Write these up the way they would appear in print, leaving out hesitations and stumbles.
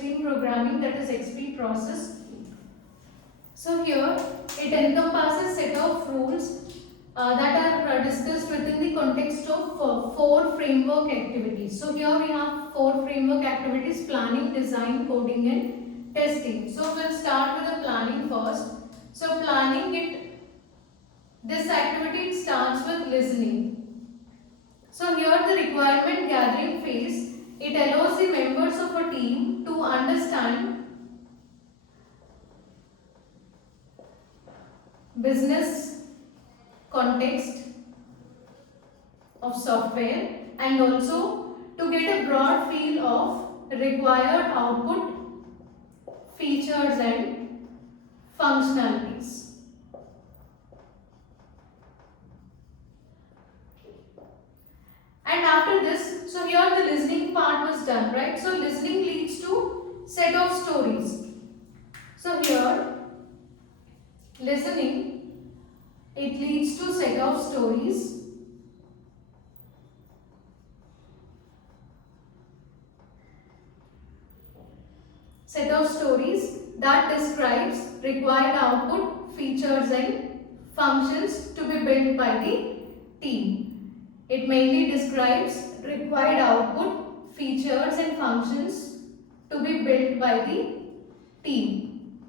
extreme programming, that is XP process. So here it encompasses set of rules that are discussed within the context of 4 framework activities. So here we have 4 framework activities: planning, design, coding and testing. So we'll start with the planning first. So planning, this activity starts with listening. So here the requirement gathering phase, it allows the members of a team to understand business context of software and also to get a broad feel of required output, features and functionalities. And after this, so here the listening part was done, right? So listening leads to set of stories. So here listening, it leads to set of stories. Set of stories that describes required output, features and functions to be built by the team. It mainly describes required output, features and functions to be built by the team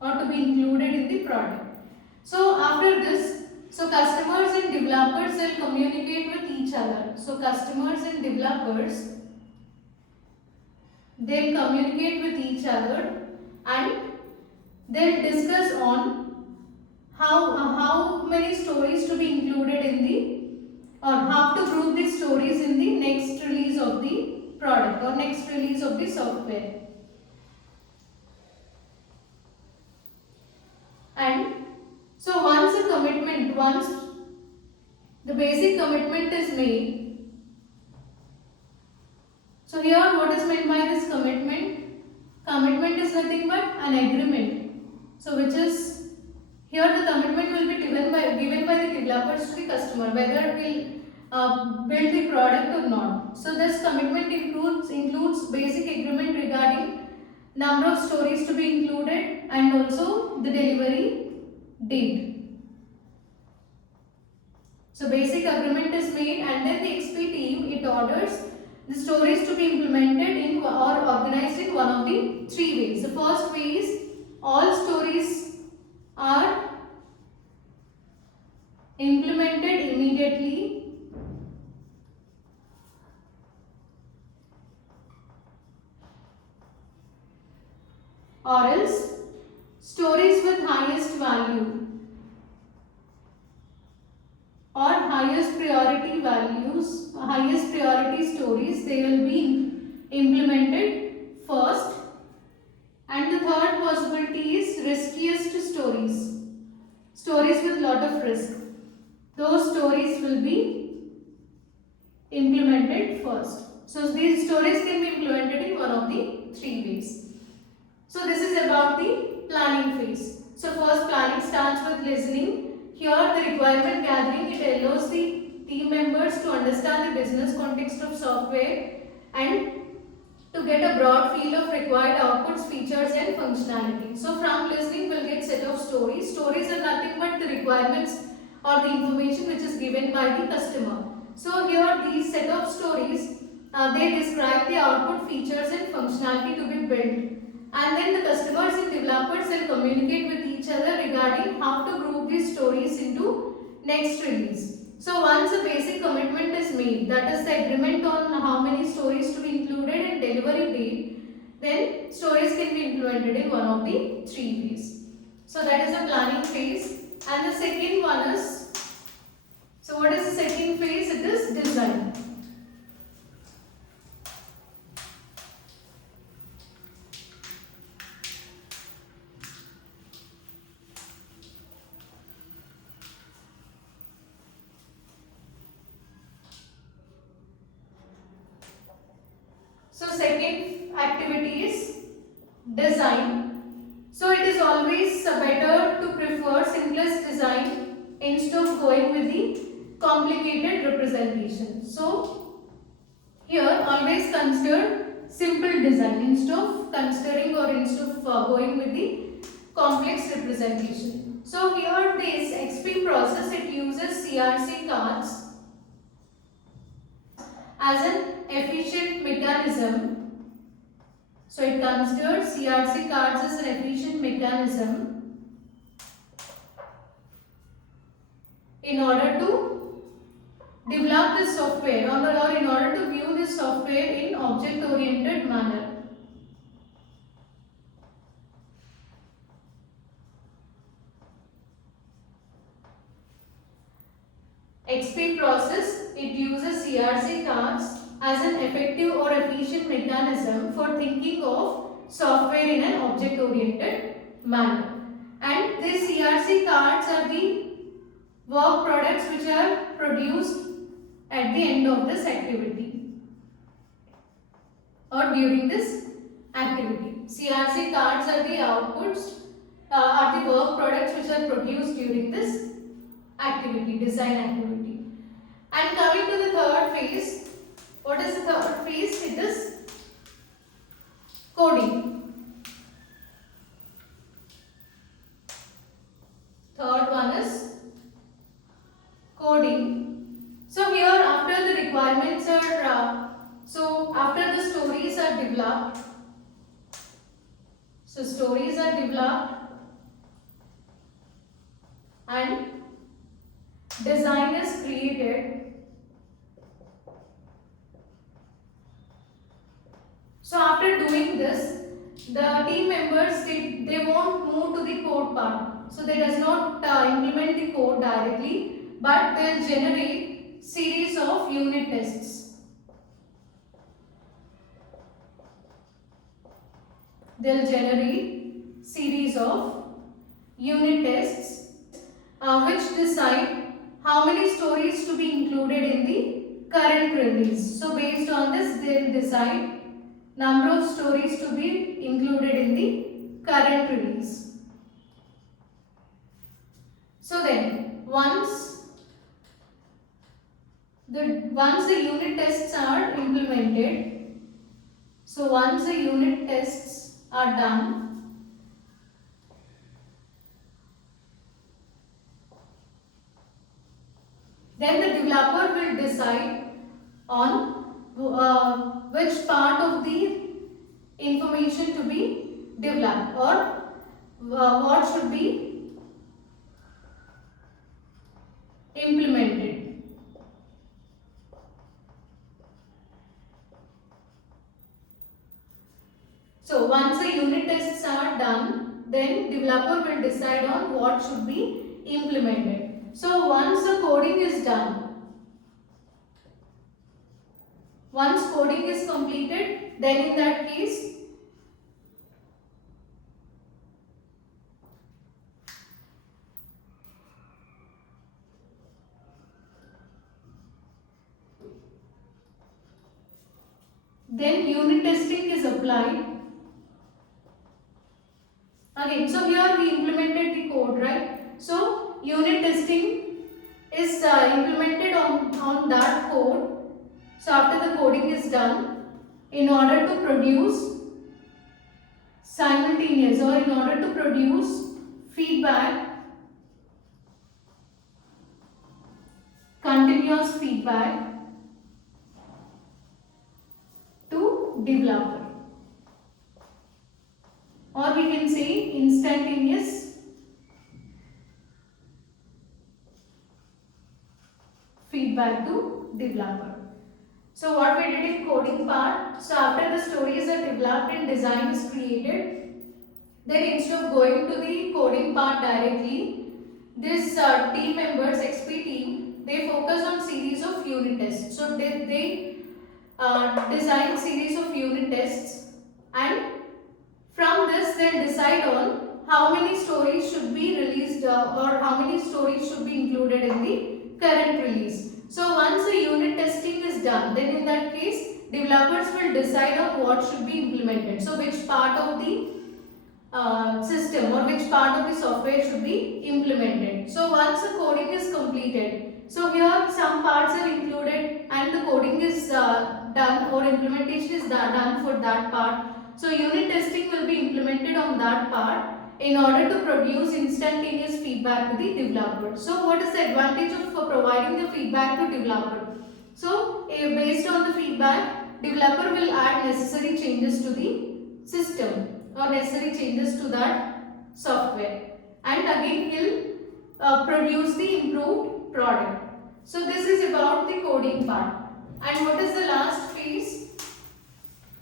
or to be included in the product. So after this, so customers and developers will communicate with each other. So customers and developers, they'll communicate with each other and they'll discuss on how many stories to be included in the, or how to group the stories in the next release of the product or next release of the software. And so once the basic commitment is made, so here what is meant by this commitment? Commitment is nothing but an agreement. So which is, here the commitment will be given by the developers to the customer whether it will build the product or not. So this commitment includes basic agreement regarding number of stories to be included and also the delivery date. So basic agreement is made and then the XP team, it orders the stories to be implemented in or organized in one of the 3 ways. The first way is all stories are implemented immediately, or else stories with highest value or highest priority values, highest priority stories, they will be implemented first. And the third possibility is riskiest stories, stories with lot of risk. Those stories will be implemented first. So these stories can be implemented in one of the 3 ways. So this is about the planning phase. So first planning starts with listening. Here the requirement gathering, it allows the team members to understand the business context of software and to get a broad feel of required outputs, features and functionality. So from listening we'll get set of stories. Stories are nothing but the requirements or the information which is given by the customer. So here these set of stories, they describe the output, features and functionality to be built. And then the customers and developers will communicate with each other regarding how to group these stories into next release. So once a basic commitment is made, that is the agreement on how many stories to be included and delivery date, then stories can be implemented in one of the 3 ways. So that is the planning phase. And the second one is, so what is the second phase? It is design. So second activity is design. So it is always better to prefer simplest design instead of going with the complicated representation. So here always consider simple design instead of considering or instead of going with the complex representation. So here this XP process, it uses CRC cards as an efficient mechanism. So it considers CRC cards as an efficient mechanism in order to develop this software or in order to view this software in object oriented manner. XP process, it uses CRC cards as an effective or efficient mechanism for thinking of software in an object oriented manner. And these CRC cards are the work products which are produced at the end of this activity or during this activity. CRC cards are the outputs, are the work products which are produced during this activity, design activity. And coming to the third phase, what is the third phase? It is coding. Third one is coding. So here after the requirements are, after the stories are developed, so stories are developed and design is created. So after doing this, the team members, they won't move to the code part. So they does not implement the code directly, but they'll generate series of unit tests. They'll generate series of unit tests which decide how many stories to be included in the current release. So based on this, they'll decide number of stories to be included in the current release. So then, once the unit tests are implemented, so once the unit tests are done, then the developer will decide on which part of the information to be developed or what should be implemented. So once the unit tests are done, then developer will decide on what should be implemented. So once the coding is done, once coding is completed, then in that case, then unit testing is applied. Again, so here we implemented the code, right? So unit testing is implemented on that code. So after the coding is done, in order to produce simultaneous or in order to produce feedback, continuous feedback to developer, or we can say instantaneous feedback to developer. So what we did in coding part, so after the stories are developed and design is created, then instead of going to the coding part directly, this team members, XP team, they focus on series of unit tests. So they design series of unit tests, and from this they decide on how many stories should be released or how many stories should be included in the current release. So once the unit testing is done, then in that case developers will decide on what should be implemented. So which part of the system or which part of the software should be implemented. So once the coding is completed, so here some parts are included and the coding coding is done or implementation is done for that part. So unit testing will be implemented on that part in order to produce instantaneous feedback to the developer. So what is the advantage of providing the feedback to developer? So based on the feedback, developer will add necessary changes to the system or necessary changes to that software, and again he'll produce the improved product. So this is about the coding part. And what is the last phase?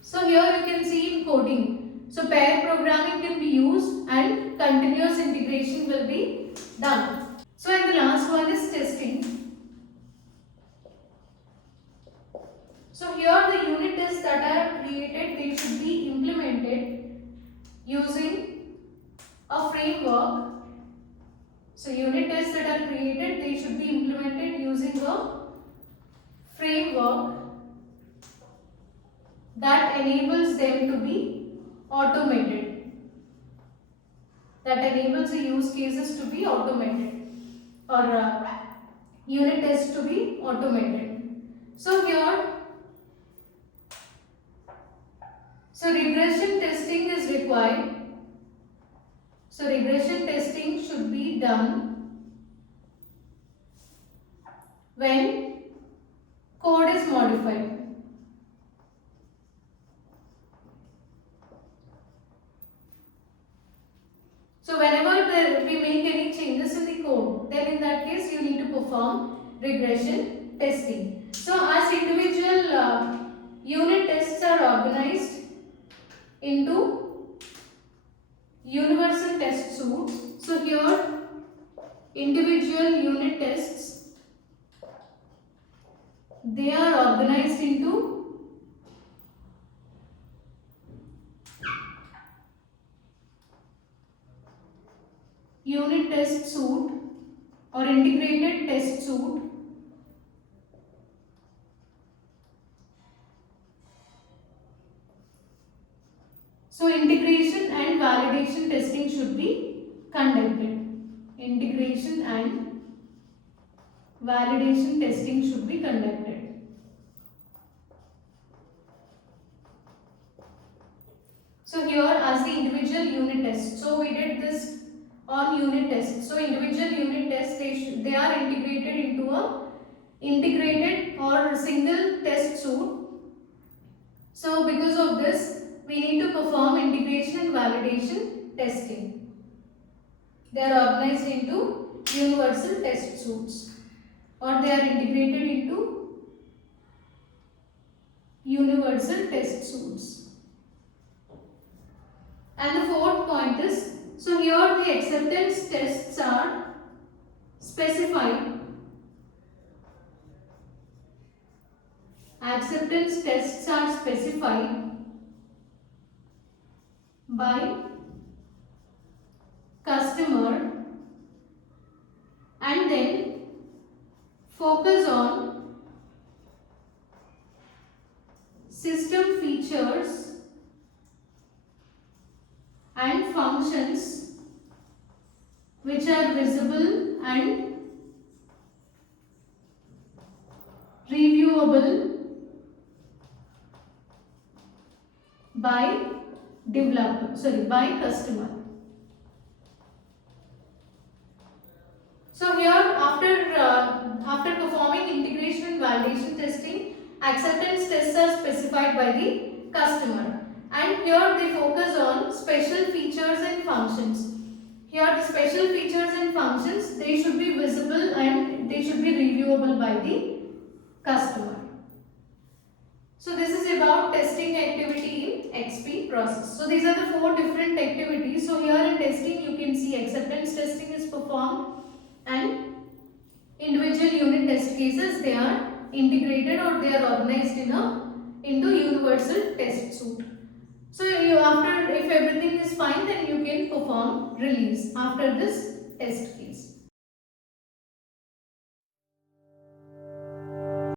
So here you can see in coding, so pair programming can be used and continuous integration will be done. So and the last one is testing. So here the unit tests that are created, they should be implemented using a framework. So unit tests that are created, they should be implemented using a framework that enables them to be automated. That enables the use cases to be automated, or unit tests to be automated. So here, so regression testing is required. So regression testing should be done when code is modified. So whenever we make any changes in the code, then in that case you need to perform regression testing. So as individual unit tests are organized into universal test suites. So here individual unit tests, they are organized into unit test suite or integrated test suite. So integration and validation testing should be conducted. Integration and validation testing should be conducted. So here as the individual unit test, so we did this on unit test. So individual unit tests, they are integrated into a integrated or single test suite. So because of this, we need to perform integration and validation testing. They are organized into universal test suites, or they are integrated into universal test suites. And the fourth point is, so here the acceptance tests are specified. Acceptance tests are specified by customer and then focus on system features and functions which are visible and reviewable by by customer. So here after performing integration and validation testing, acceptance tests are specified by the customer, and here they focus on special features and functions. Here the special features and functions, they should be visible and they should be reviewable by the customer. So this is about testing activity in XP process. So these are the four different activities. So here in testing you can see acceptance testing is performed, and individual unit test cases, they are integrated or they are organized into universal test suite. So if everything is fine, then you can perform release after this test case.